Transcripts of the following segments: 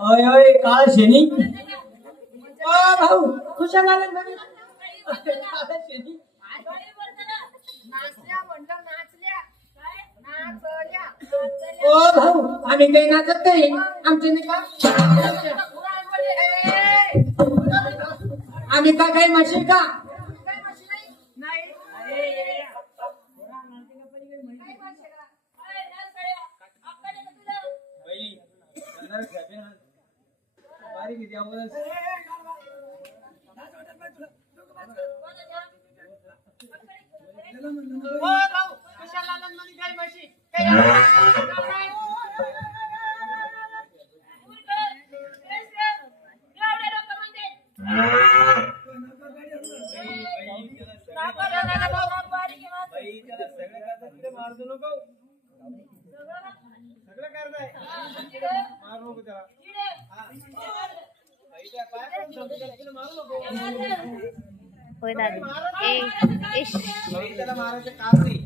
ओय ओय काळ शेनी भाऊ खुशाल आला शेनी ओ भाऊ आम्ही काही नाचत नाही आमचे नाही का आम्ही का काही म्हशी का होय दादी त्याला मारायचं काम नाही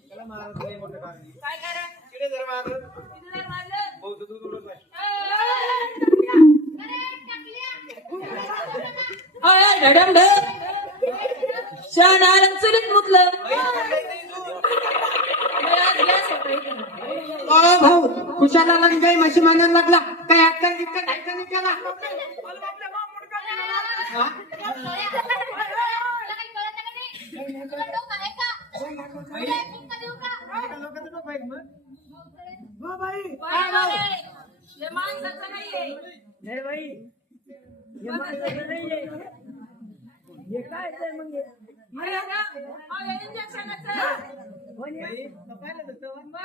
त्याला मारायचं नाही मोठं काम नाही किती जर मारलं बहुत दूर दूर डॅडम ढ शान आलं चुलीत मुतलं भाऊ खुशाला काही म्हशी मानायला लागला काही अक्कल गिक्कल नाही का नाही त्याला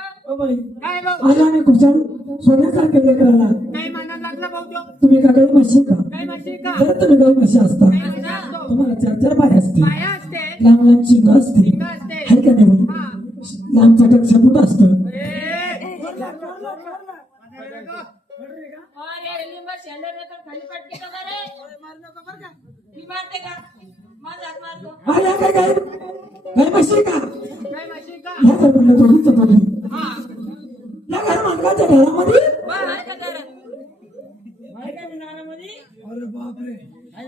आज आम्ही खुशाल सोन्यासारखे लेकराला काही मानायला लागला भाऊ तो तुम्ही का गाई म्हशी का काही म्हशी का जर तुम्ही गाई म्हशी असता तुम्हाला चार चार पाय असते पाया असते लांब लांब शिंग असते असते हाय का नाही म्हणे? लांब चटक सपूट असतं आल्या काय गाई गाई म्हशी का काही म्हशी का ह्या जर म्हणलं दोघीच दोघी या घर मालकाच्या घरामध्ये अरे बापरे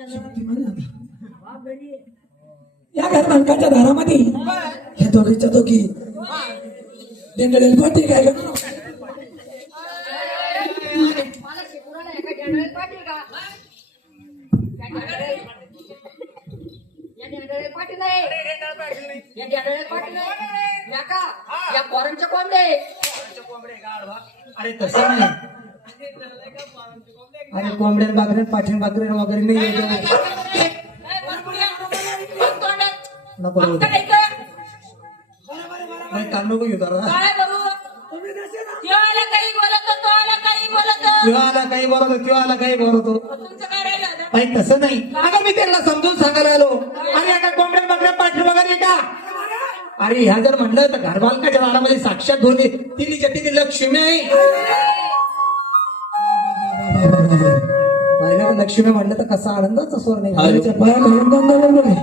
शक्तिमान आहे आता. या घर मालकाच्या दारामध्ये ह्या दोघीच्या दोघी डेंगळेल पाठी काय गं? अरे तसं नाही अरे कोंबड्या बाकऱ्या पाठीण बाकऱ्या वगैरे नाही येत नको नाही कान नको घेऊ जरा किंवा आला काही बोलतो नाही तसं नाही अगं मी त्यांना समजून सांगायला आलो अरे आता कोंबड्या बाकऱ्या पाठीण वगैरे का अरे ह्या जर म्हणलं तर घरबालकाच्या दारामध्ये साक्षात दोन्ही तिन्हीच्या तिन्ही लक्ष्मी आहे लक्ष्मी म्हणलं तर कसा आनंदाचा स्वर नाही आईच्या पाया घालून गंगावलं नाही.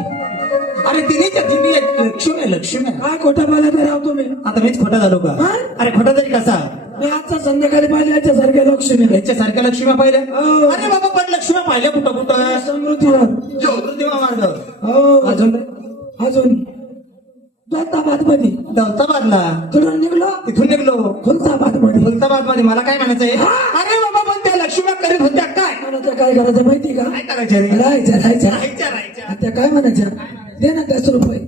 अरे तिन्हीच्या तिन्ही एक लक्ष्मी आहे काय खोटा बोलायचं राव तुम्ही आता मीच खोटा झालो का हा? अरे खोटा तरी कसा मी आजचा संध्याकाळी पाहिजे याच्यासारख्या लक्ष्मी याच्यासारख्या लक्ष्मी पाहिल्या हो. अरे बाबा पण लक्ष्मी पाहिल्या कुठं कुठं समृद्धीवर तेव्हा मार्ग हो अजून अजून दौलताबाद मध्ये दौलताबादला तिथून निघलो तिथून निघलो खुलताबाद मध्ये दौलताबाद मध्ये मला काय म्हणायचंय अरे बाबा पण त्या लक्ष्मी करीत होत्या काय म्हणायचं काय करायचं माहिती का काय करायचं रे राहायचं राहायचं राहायच्या राहायच्या आणि त्या काय म्हणायच्या दे ना 10 रुपये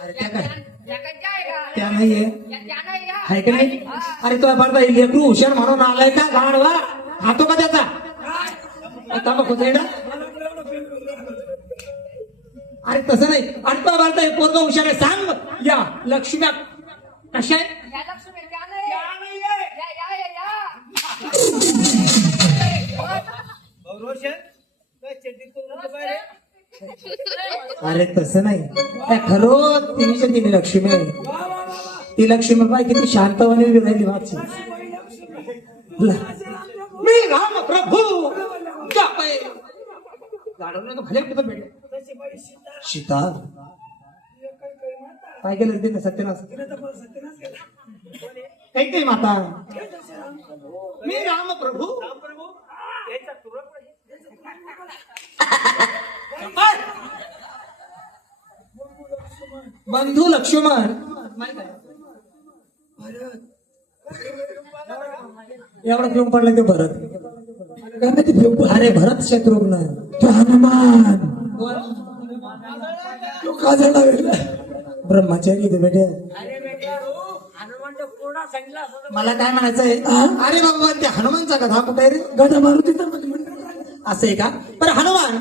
अरे त्या काय त्या नाहीये आहे का नाही अरे तुला बरं लेकरू हुशार म्हणून आलाय का गाडवा खातो का त्याचा तांबाखू अरे तसं नाही अटपा बालता हे पोरगा हुशार आहे सांग या लक्ष्म्या कशा आहे अरे तसं नाही खरो तिन्हीच्या तिन्ही लक्ष्मी आहे ती लक्ष्मीबाई किती शांतपणे उभी राहिली मागची. मी राम प्रभू जापय. गाडवलं तर भले कुठं भेटलं. सीता काय केलं तिने सत्यनाश काही काही माता. मी राम प्रभू बंधू लक्ष्मण एवढा घेऊन पडला ते भरत. अरे भरत शत्रुघ्न तो हनुमान तो काजळला वेगळा ब्रह्मचारी ते बेटे. मला काय म्हणायचंय अरे बाबा त्या हनुमानचा कथा कुठे रे. गदा मारुती तर असं आहे का. पण हनुमान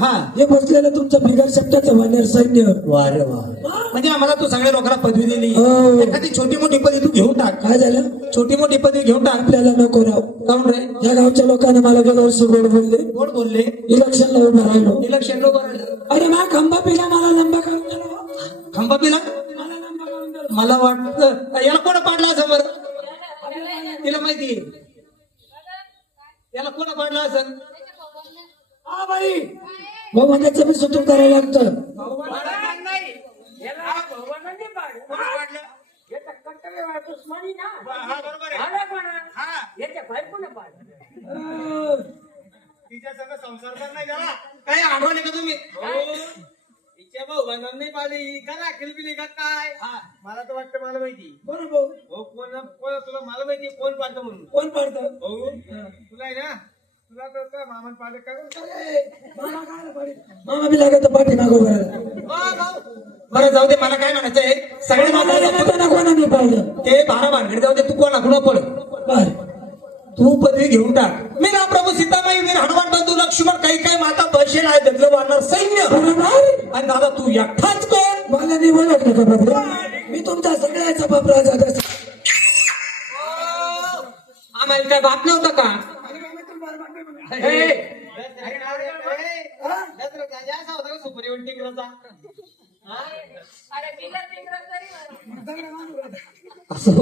हा हे बसलेलं तुमचं बिगर शब्दाचं वानर सैन्य. वा रे वा. म्हणजे आम्हाला तू सगळ्या लोकांना पदवी दिली. हो. एखादी छोटी मोठी पदवी तू घेऊन टाक. काय झालं छोटी मोठी पदवी घेऊन टाक. आपल्याला नको राव. काऊन रे. या गावच्या लोकांना मला गेल्या वर्षी गोड बोलले. कोण बोलले. इलेक्शनला उभं राहिलो. इलेक्शन लोक अरे मा खंबा पिला मला लंबा करून दिला. खंबा पिला. मला लंबा करून दिला. मला वाटतं याला कोण पाडला असं बरं. तिला माहिती याला कोण पाडला असं. हा बाई भवनाचं बी सुतून करायला लागतं. तिच्या सगळं संसार कर नाही झाला. काय आठवण का तुम्ही. तिच्या भाऊ बंधन नाही पाहिली का राखील बिली का काय. मला तर वाटतं मला माहिती. कोण भाऊ हो कोण कोण तुला मला माहिती कोण पाडतं म्हणून. कोण पाडतं. हो तुला आहे ना. तुला तर काय मामान पाडत का. मामा बी लागत पाठी मागो बरं. बरं जाऊ दे. मला काय म्हणायचंय सगळे मला कोणाने पाहिलं ते बारा भानगडी जाऊ दे. तू कोणाकडून पड. बर तू पदवी घेऊन टाक. मी ना प्रभू सीतामाई वीर हनुमान बंधू लक्ष्मण काही काही माता बसेल आहे त्यातलं वाढणार सैन्य. बरोबर. आणि दादा तू एकटाच कोण. मला नाही बोलत नका बाबा. मी तुमचा सगळ्याचा बाप राजा दस. आम्हाला काय बाप नव्हता का. असं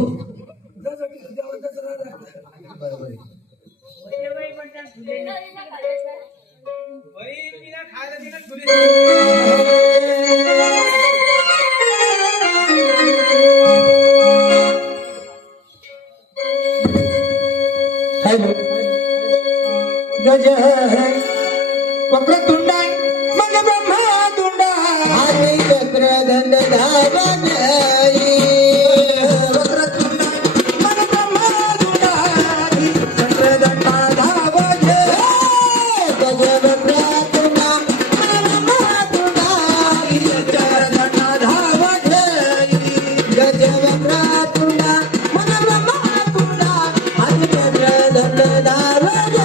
गज वक्रतुंडा मग ब्रह्मातुंडा आणि चक्रधन वक्रतुंडा मग ब्रह्मातुंडा चक्रधन धावज. गज वक्रतुंडा मग ब्रह्मातुंडा चक्रधन धावज. गज वक्रतुंडा मग ब्रह्मातुंडा आणि चक्रधन धावज.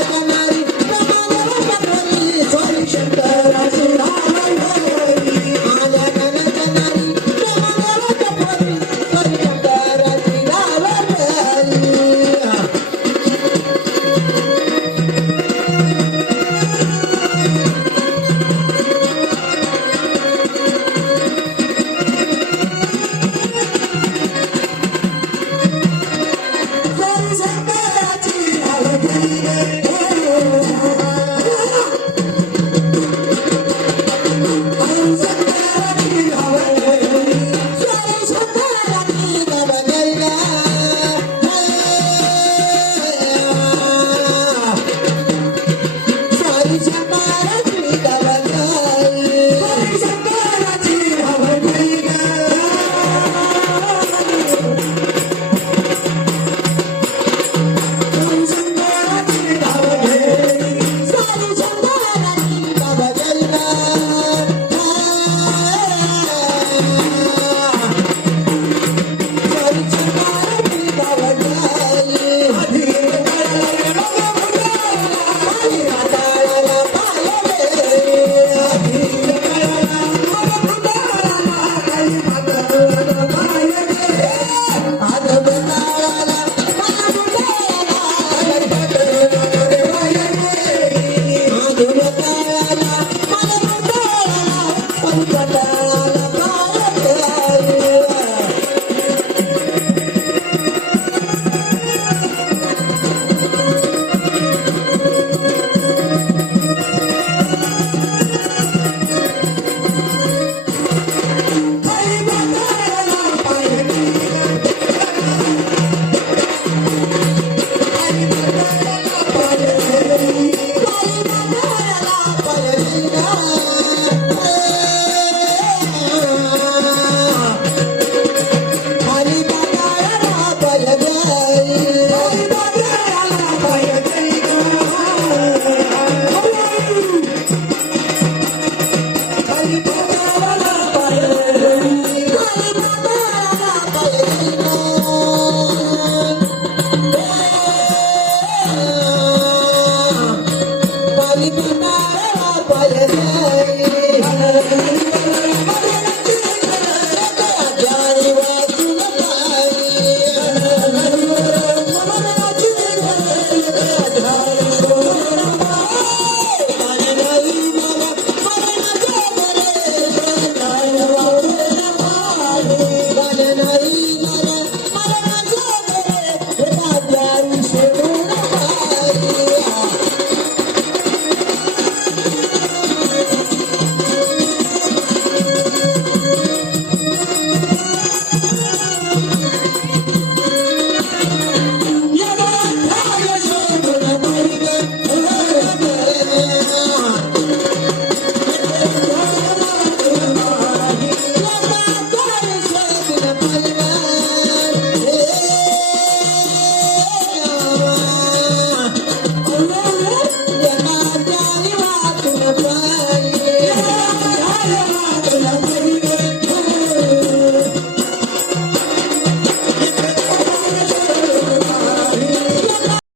बायका नार